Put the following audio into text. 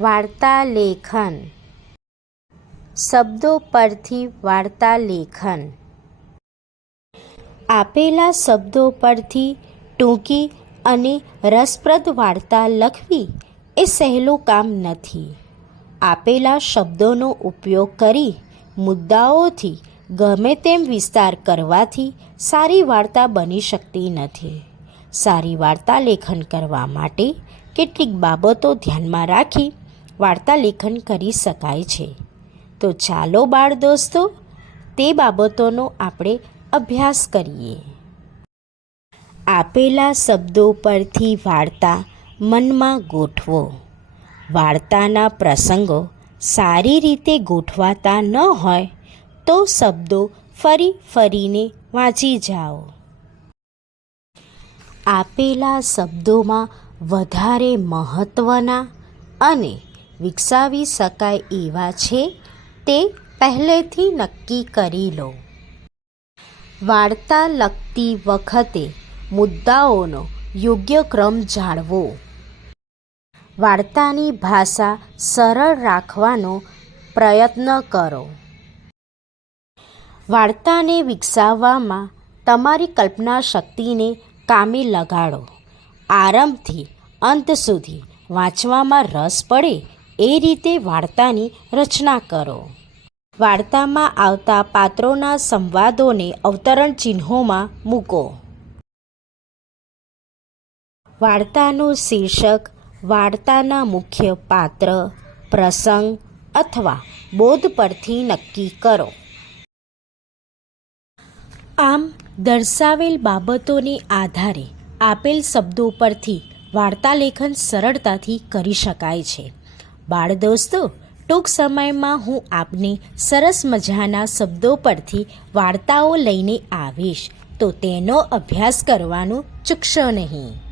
વાર્તા લેખન. શબ્દો પરથી વાર્તા લેખન. આપેલા શબ્દો પરથી ટૂંકી અને રસપ્રદ વાર્તા લખવી એ સહેલું કામ નથી. આપેલા શબ્દોનો ઉપયોગ કરી મુદ્દાઓથી ગમે તેમ વિસ્તાર કરવાથી સારી વાર્તા બની શકતી નથી. સારી વાર્તા લેખન કરવા માટે કેટલીક બાબતો ધ્યાનમાં રાખી વાર્તા લેખન કરી શકાય છે. તો ચાલો બાળ દોસ્તો, તે બાબતોનો આપણે અભ્યાસ કરીએ. આપેલા શબ્દો પરથી વાર્તા મનમાં ગોઠવો. વાર્તાના પ્રસંગો સારી રીતે ગોઠવાતા ન હોય તો શબ્દો ફરી ફરીને વાંચી જાઓ. આપેલા શબ્દોમાં વધારે મહત્ત્વના અને વિકસાવી શકાય એવા છે તે પહેલેથી નક્કી કરી લો. વાર્તા લખતી વખતે મુદ્દાઓનો યોગ્ય ક્રમ જાળવો. વાર્તાની ભાષા સરળ રાખવાનો પ્રયત્ન કરો. વાર્તાને વિકસાવવામાં તમારી કલ્પના શક્તિને કામે લગાડો. આરંભથી અંત સુધી વાંચવામાં રસ પડે એ રીતે વાર્તાની રચના કરો. વાર્તામાં આવતા પાત્રોના સંવાદોને અવતરણ ચિહ્નોમાં મૂકો. વાર્તાનું શીર્ષક વાર્તાના મુખ્ય પાત્ર, પ્રસંગ અથવા બોધ પરથી નક્કી કરો. આમ દર્શાવેલ બાબતોને આધારે આપેલ શબ્દો પરથી વાર્તા લેખન સરળતાથી કરી શકાય છે. બાળ દોસ્તો, ટૂંક સમયમાં હું આપને સરસ મજાના શબ્દો પરથી વાર્તાઓ લઈને આવીશ, તો તેનો અભ્યાસ કરવાનું ચૂકશો નહીં.